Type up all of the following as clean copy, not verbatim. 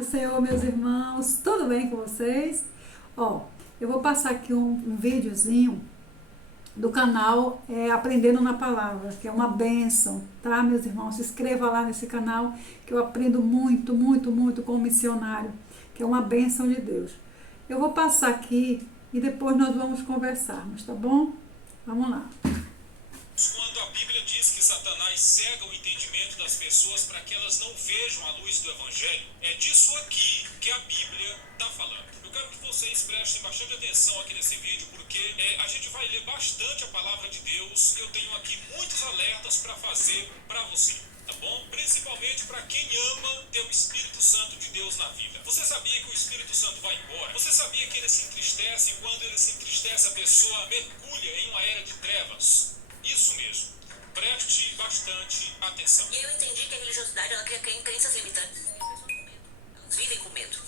do Senhor, meus irmãos, tudo bem com vocês? Ó, eu vou passar aqui um videozinho do canal Aprendendo na Palavra, que é uma bênção, tá, meus irmãos? Se inscreva lá nesse canal, que eu aprendo muito, muito, muito com o missionário, que é uma bênção de Deus. Eu vou passar aqui e depois nós vamos conversarmos, tá bom? Vamos lá. Quando a Bíblia diz que Satanás cega o entendimento das pessoas para que elas não vejam a luz do Evangelho, é disso aqui que a Bíblia está falando. Eu quero que vocês prestem bastante atenção aqui nesse vídeo, porque a gente vai ler bastante a palavra de Deus. Eu tenho aqui muitos alertas para fazer para você, tá bom? Principalmente para quem ama ter o Espírito Santo de Deus na vida. Você sabia que o Espírito Santo vai embora? Você sabia que ele se entristece e quando ele se entristece a pessoa mergulha em uma era de trevas? Isso mesmo. Preste bastante atenção. E eu entendi que a religiosidade ela cria crenças limitantes. Elas vivem com medo.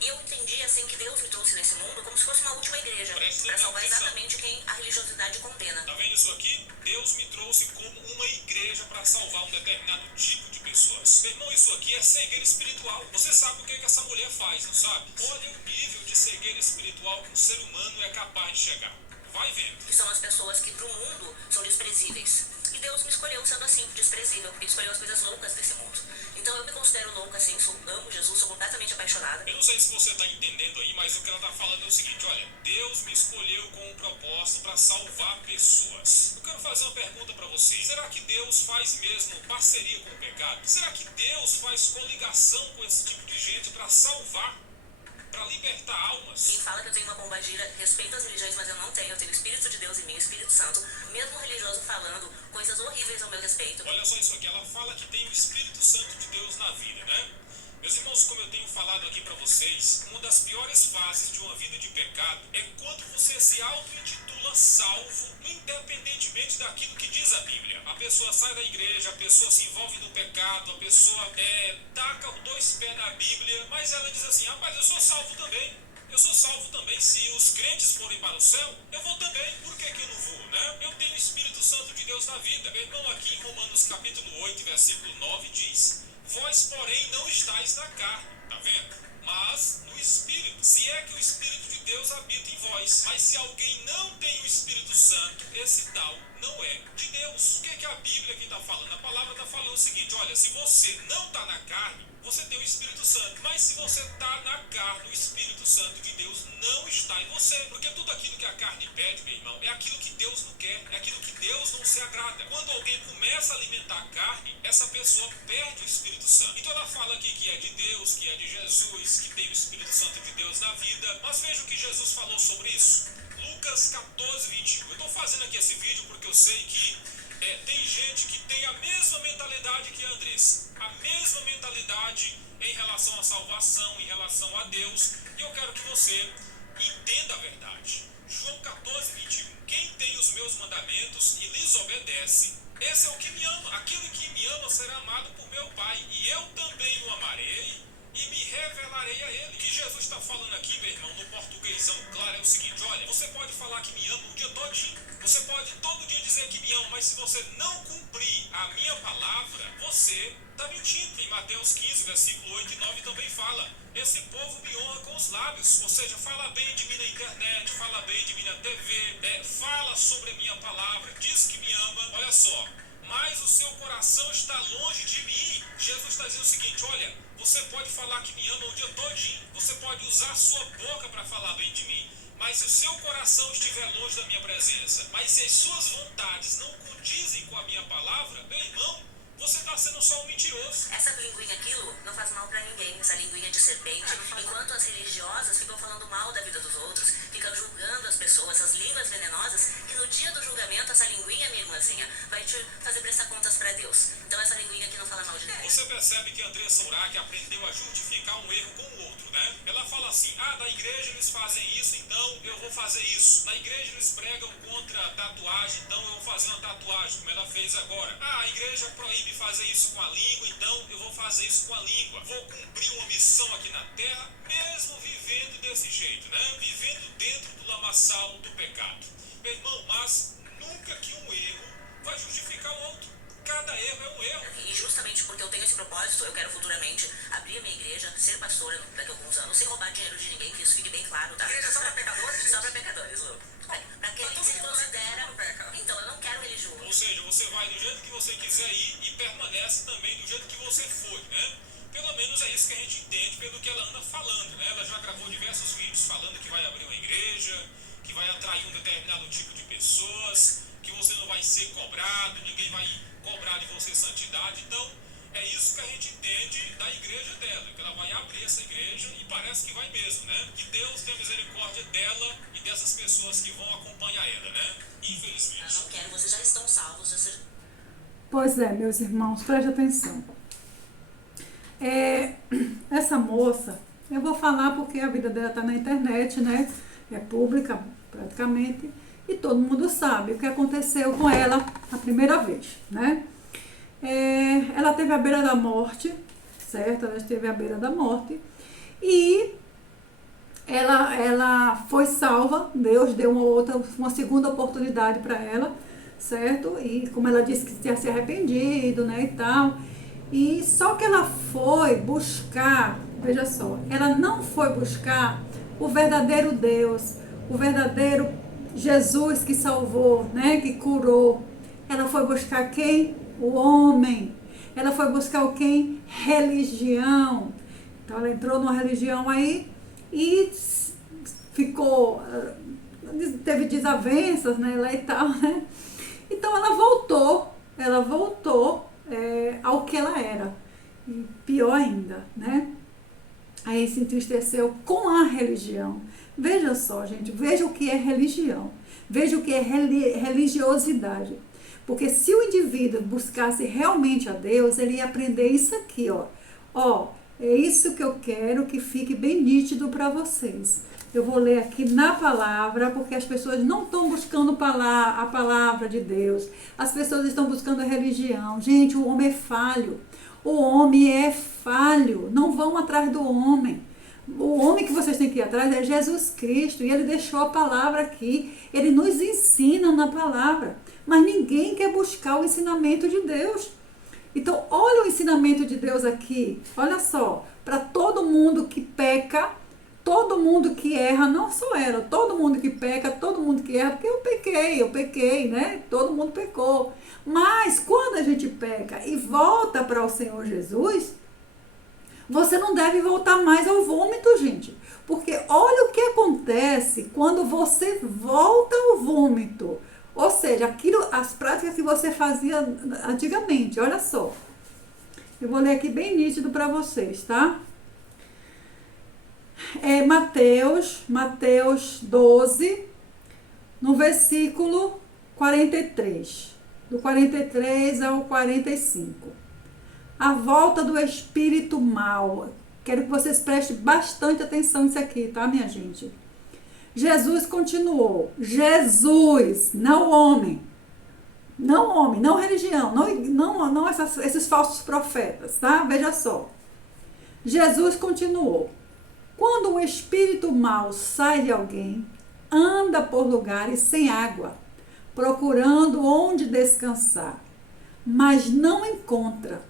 E eu entendi assim que Deus me trouxe nesse mundo como se fosse uma última igreja para salvar exatamente quem a religiosidade condena. Tá vendo isso aqui? Deus me trouxe como uma igreja para salvar um determinado tipo de pessoas. Meu irmão, isso aqui é cegueira espiritual. Você sabe o que essa mulher faz, não sabe? Olha o nível de cegueira espiritual que um ser humano é capaz de chegar. Vai vendo. Que são as pessoas que para o mundo são desprezíveis. E Deus me escolheu sendo assim, desprezível. Ele escolheu as coisas loucas desse mundo. Então eu me considero louca assim, amo Jesus, sou completamente apaixonada. Eu não sei se você está entendendo aí, mas o que ela está falando é o seguinte, olha, Deus me escolheu com um propósito para salvar pessoas. Eu quero fazer uma pergunta para você. Será que Deus faz mesmo parceria com o pecado? Será que Deus faz coligação com esse tipo de gente para salvar? Para libertar almas? Quem fala que eu tenho uma pombagira respeita as religiões, mas eu não tenho. Eu tenho o Espírito de Deus em mim, o Espírito Santo. Mesmo religioso falando coisas horríveis ao meu respeito. Olha só isso aqui, ela fala que tem o Espírito Santo de Deus na vida, né? Meus irmãos, como eu tenho falado aqui para vocês, uma das piores fases de uma vida de pecado é quando você se auto-intitula salvo, independentemente daquilo que diz a Bíblia. A pessoa sai da igreja, a pessoa se envolve no pecado, a pessoa taca os dois pés na Bíblia, mas ela diz assim, rapaz, eu sou salvo também. Eu sou salvo também. Se os crentes forem para o céu, eu vou também. Por que eu não vou, né? Eu tenho o Espírito Santo de Deus na vida. Meu irmão, aqui em Romanos capítulo 8, versículo 9, diz: vós, porém, não estáis na carne, tá vendo? Mas no Espírito, se é que o Espírito de Deus habita em vós. Mas se alguém não tem o Espírito Santo, esse tal não é de Deus. O que a Bíblia aqui está falando? A palavra está falando o seguinte, olha, se você não está na carne, você tem o Espírito Santo. Mas se você está na carne, o Espírito Santo de Deus não está em você. Porque tudo aquilo que a carne pede, meu irmão, é aquilo que Deus não quer, é aquilo que Deus não se agrada. Quando alguém começa a alimentar a carne, essa pessoa perde o Espírito Santo. Então ela fala aqui que é de Deus, que é de Jesus, que tem o Espírito Santo de Deus na vida. Mas veja o que Jesus falou sobre isso. Lucas 14, 21. Eu estou fazendo aqui esse vídeo porque eu sei que tem gente que tem a mesma mentalidade que a Andressa. A mesma mentalidade em relação à salvação, em relação a Deus. E eu quero que você entenda a verdade. João 14, 21. Quem tem os meus mandamentos e lhes obedece, esse é o que me ama. Aquele que me ama será amado por meu Pai. E eu também o amarei e me revelarei a ele. O que Jesus está falando aqui, meu irmão, no portuguesão claro, é o seguinte, olha, você pode falar que me ama o dia todinho, você pode todo dia dizer que me ama, mas se você não cumprir a minha palavra, você está mentindo. Em Mateus 15, versículo 8 e 9 também fala, esse povo me honra com os lábios, ou seja, fala bem de mim na internet, fala bem de mim na TV, fala sobre a minha palavra, diz que me ama, olha só, mas o seu coração está longe de mim. Jesus está dizendo o seguinte, olha, você pode falar que me ama o dia todinho, você pode usar a sua boca para falar bem de mim, mas se o seu coração estiver longe da minha presença, mas se as suas vontades não condizem com a minha palavra, meu irmão, você está sendo só um mentiroso. Essa linguinha, aquilo, não faz mal pra ninguém, essa linguinha de serpente. Enquanto as religiosas ficam falando mal da vida dos outros, ficam julgando as pessoas, as línguas venenosas, que no dia do julgamento, essa linguinha, minha irmãzinha, vai te fazer prestar contas pra Deus. Então essa linguinha aqui não fala mal de ninguém. Você percebe que a Andressa Urach aprendeu a justificar um erro com o outro, né? Ela fala assim, da igreja eles fazem isso, então eu vou fazer isso. Na igreja eles pregam contra tatuagem, então eu vou fazer uma tatuagem, como ela fez agora. A igreja proíbe fazer isso com a língua, então eu vou fazer isso com a língua. Vou cumprir uma missão aqui na terra, mesmo vivendo desse jeito, né? Vivendo dentro do lamaçal do pecado. Meu irmão, mas nunca que um erro vai justificar o outro. Cada erro é um erro. E justamente porque eu tenho esse propósito, eu quero futuramente abrir a minha igreja, ser pastora daqui a alguns anos, sem roubar dinheiro de ninguém, que isso fique bem claro, tá? Igreja só pra pecadores, gente? Só pra pecadores, Lu. Pra quem se considera... Então, eu não quero religião. Ou seja, você vai do jeito que você quiser ir e permanece também do jeito que você foi, né? Pelo menos é isso que a gente entende pelo que ela anda falando, né? Ela já gravou diversos vídeos falando que vai abrir uma igreja, que vai atrair um determinado tipo de pessoas, que você não vai ser cobrado, ninguém vai cobrar de você santidade. Então, é isso que a gente entende da igreja dela, que ela vai abrir essa igreja e parece que vai mesmo, né? Que Deus tenha misericórdia dela e dessas pessoas que vão acompanhar ela, né? Infelizmente. Eu não quero, vocês já estão salvos, Pois é, meus irmãos, preste atenção. Essa moça, eu vou falar porque a vida dela está na internet, né? É pública praticamente, e todo mundo sabe o que aconteceu com ela a primeira vez, né? Ela esteve à beira da morte, certo? Ela esteve à beira da morte e ela foi salva. Deus deu uma segunda oportunidade para ela, certo? E como ela disse que tinha se arrependido, né, e tal. E só que ela foi buscar, veja só, ela não foi buscar o verdadeiro Deus, o verdadeiro Jesus que salvou, né, que curou. Ela foi buscar quem? O homem. Ela foi buscar o quem? Religião. Então ela entrou numa religião aí e ficou, teve desavenças, né, lá e tal, né? Então ela voltou ao que ela era. E pior ainda, né? Aí se entristeceu com a religião. Veja só, gente, veja o que é religião. Veja o que é religiosidade. Porque se o indivíduo buscasse realmente a Deus, ele ia aprender isso aqui, ó. Ó, é isso que eu quero que fique bem nítido para vocês. Eu vou ler aqui na palavra, porque as pessoas não estão buscando a palavra de Deus. As pessoas estão buscando a religião. Gente, o homem é falho. O homem é falho. Não vão atrás do homem. O homem que vocês têm que ir atrás é Jesus Cristo. E ele deixou a palavra aqui. Ele nos ensina na palavra. Mas ninguém quer buscar o ensinamento de Deus. Então, olha o ensinamento de Deus aqui. Olha só. Para todo mundo que peca, todo mundo que erra, não só ela, todo mundo que peca, todo mundo que erra, porque eu pequei, né? Todo mundo pecou. Mas quando a gente peca e volta para o Senhor Jesus, você não deve voltar mais ao vômito, gente. Porque olha o que acontece quando você volta ao vômito. Ou seja, as práticas que você fazia antigamente, olha só. Eu vou ler aqui bem nítido para vocês, tá? Mateus 12, no versículo 43. Do 43 ao 45. A volta do espírito mau. Quero que vocês prestem bastante atenção nisso aqui, tá, minha gente? Jesus continuou. Jesus, não homem. Não homem, não religião, não esses falsos profetas, tá? Veja só. Jesus continuou. Quando um espírito mau sai de alguém, anda por lugares sem água, procurando onde descansar, mas não encontra.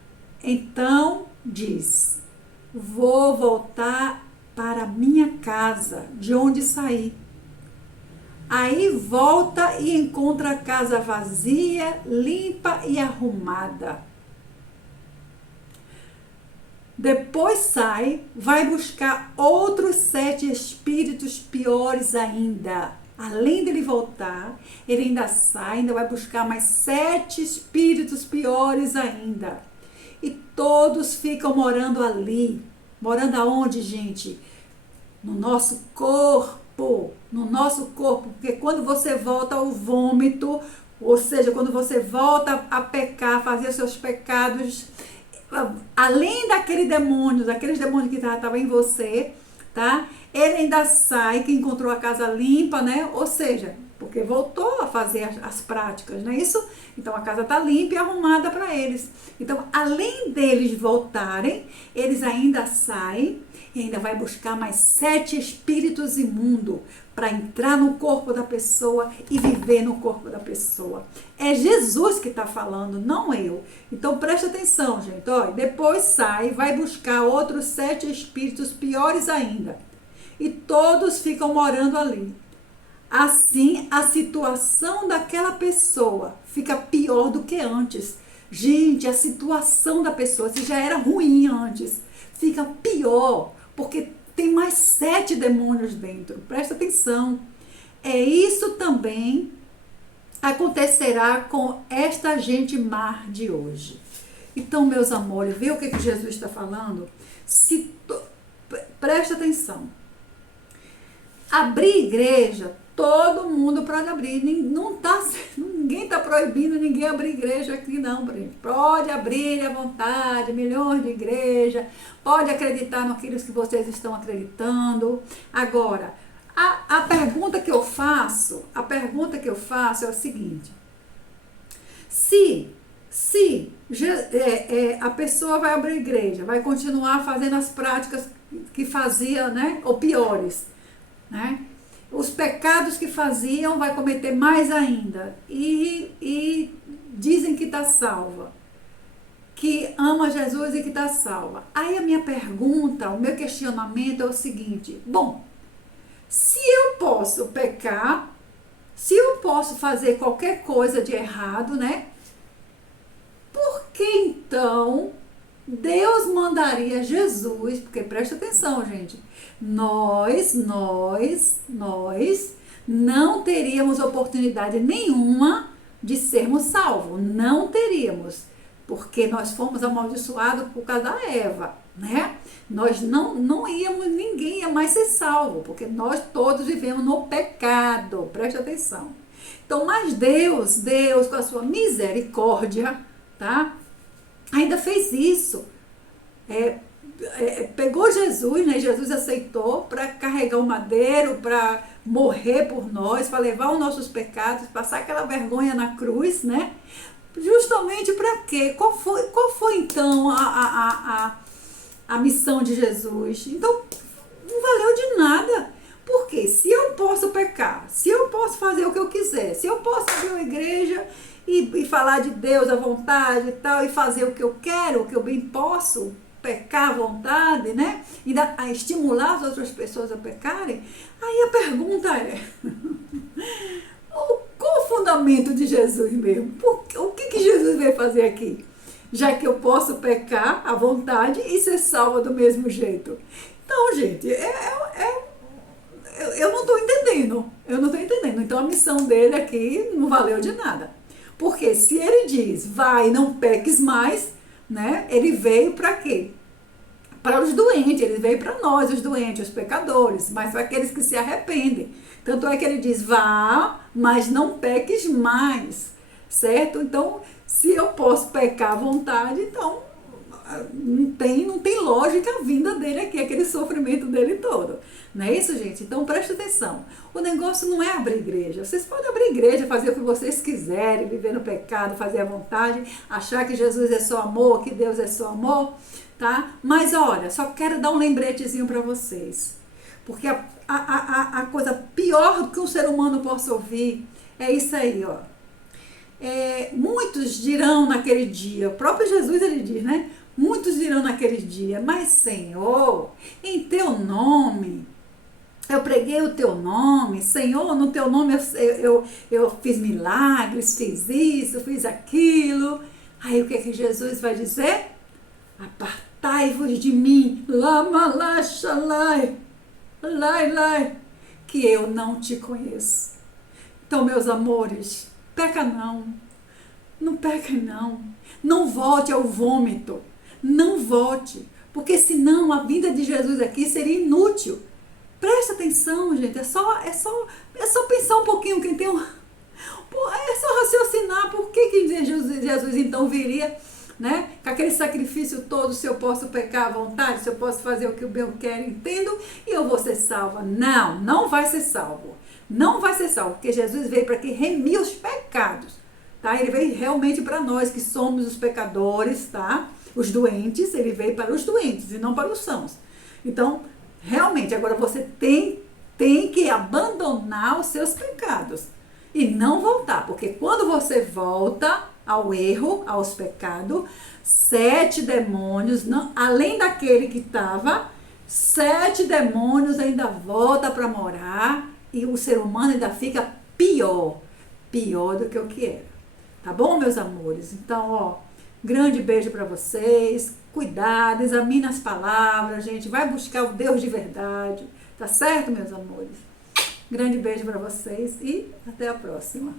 Então diz: vou voltar para minha casa, de onde saí. Aí volta e encontra a casa vazia, limpa e arrumada. Depois sai, vai buscar outros 7 espíritos piores ainda. Além dele voltar, ele ainda sai, ainda vai buscar mais 7 espíritos piores ainda. E todos ficam morando ali. Morando aonde, gente? No nosso corpo. No nosso corpo. Porque quando você volta ao vômito, ou seja, quando você volta a pecar, fazer os seus pecados, além daqueles demônios que estavam em você, tá? Ele ainda sai, que encontrou a casa limpa, né? Ou seja, porque voltou a fazer as práticas, não é isso? Então a casa está limpa e arrumada para eles. Então, além deles voltarem, eles ainda saem e ainda vai buscar mais 7 espíritos imundos para entrar no corpo da pessoa e viver no corpo da pessoa. É Jesus que está falando, não eu. Então presta atenção, gente. Ó, depois sai, vai buscar outros 7 espíritos piores ainda. E todos ficam morando ali. Assim, a situação daquela pessoa fica pior do que antes. Gente, a situação da pessoa, se já era ruim antes, fica pior, porque tem mais 7 demônios dentro. Presta atenção. É isso também acontecerá com esta gente má de hoje. Então, meus amores, vê o que Jesus está falando? Presta atenção. Abrir igreja, todo mundo pode abrir. Ninguém está proibindo ninguém abrir igreja aqui, não, gente. Pode abrir à vontade, milhões de igrejas. Pode acreditar naquilo que vocês estão acreditando. Agora, a pergunta que eu faço é o seguinte. Se a pessoa vai abrir igreja, vai continuar fazendo as práticas que fazia, né? Ou piores, né? Os pecados que faziam vai cometer mais ainda. E dizem que está salva. Que ama Jesus e que está salva. Aí a minha pergunta, o meu questionamento é o seguinte. Bom, se eu posso pecar, se eu posso fazer qualquer coisa de errado, né? Por que então Deus mandaria Jesus, porque presta atenção, gente, nós não teríamos oportunidade nenhuma de sermos salvos, não teríamos, porque nós fomos amaldiçoados por causa da Eva, né? Nós não íamos, ninguém ia mais ser salvo, porque nós todos vivemos no pecado, presta atenção. Então, mas Deus com a sua misericórdia, tá? Ainda fez isso. Pegou Jesus, né? Jesus aceitou para carregar o madeiro, para morrer por nós, para levar os nossos pecados, passar aquela vergonha na cruz, né? Justamente para quê? Qual foi então a missão de Jesus? Então, não valeu de nada. Porque se eu posso pecar, se eu posso fazer o que eu quiser, se eu posso abrir uma igreja e falar de Deus à vontade e tal, e fazer o que eu quero, o que eu bem posso, pecar à vontade, né? E estimular as outras pessoas a pecarem, aí a pergunta é, qual o fundamento de Jesus mesmo? O que Jesus veio fazer aqui? Já que eu posso pecar à vontade e ser salva do mesmo jeito. Então, gente, eu não estou entendendo. Então, a missão dele aqui não valeu de nada. Porque se ele diz, vai, não peques mais, né? Ele veio para quê? Para os doentes, ele veio para nós, os doentes, os pecadores, mas para aqueles que se arrependem. Tanto é que ele diz, vá, mas não peques mais, certo? Então, se eu posso pecar à vontade, então não tem lógica a vinda dele aqui, aquele sofrimento dele todo. Não é isso, gente? Então, presta atenção. O negócio não é abrir igreja. Vocês podem abrir igreja, fazer o que vocês quiserem, viver no pecado, fazer à vontade, achar que Jesus é só amor, que Deus é só amor, tá? Mas, olha, só quero dar um lembretezinho para vocês. Porque a coisa pior que um ser humano possa ouvir é isso aí, ó. Muitos dirão naquele dia, o próprio Jesus, ele diz, né? Muitos dirão naquele dia, mas Senhor, em teu nome, eu preguei o teu nome, Senhor, no teu nome eu fiz milagres, fiz isso, fiz aquilo. Aí o que é que Jesus vai dizer? Apartai-vos de mim, lama lachalai, lai, que eu não te conheço. Então, meus amores, peca não peca não volte ao vômito, não volte, porque senão a vinda de Jesus aqui seria inútil. Presta atenção, gente, é só pensar um pouquinho, quem tem é só raciocinar por que Jesus então viria, né, com aquele sacrifício todo, se eu posso pecar à vontade, se eu posso fazer o que eu quero, entendo, e eu vou ser salva. Não vai ser salvo. Não vai ser salvo, porque Jesus veio para que remir os pecados, tá? Ele veio realmente para nós que somos os pecadores, tá? Os doentes, ele veio para os doentes e não para os sãos. Então, realmente, agora você tem que abandonar os seus pecados e não voltar, porque quando você volta ao erro, aos pecados, 7 demônios, não, além daquele que estava, 7 demônios ainda volta para morar e o ser humano ainda fica pior do que o que era. Tá bom, meus amores? Então, ó, grande beijo para vocês. Cuidado, examine as palavras, gente. Vai buscar o Deus de verdade. Tá certo, meus amores? Grande beijo para vocês e até a próxima.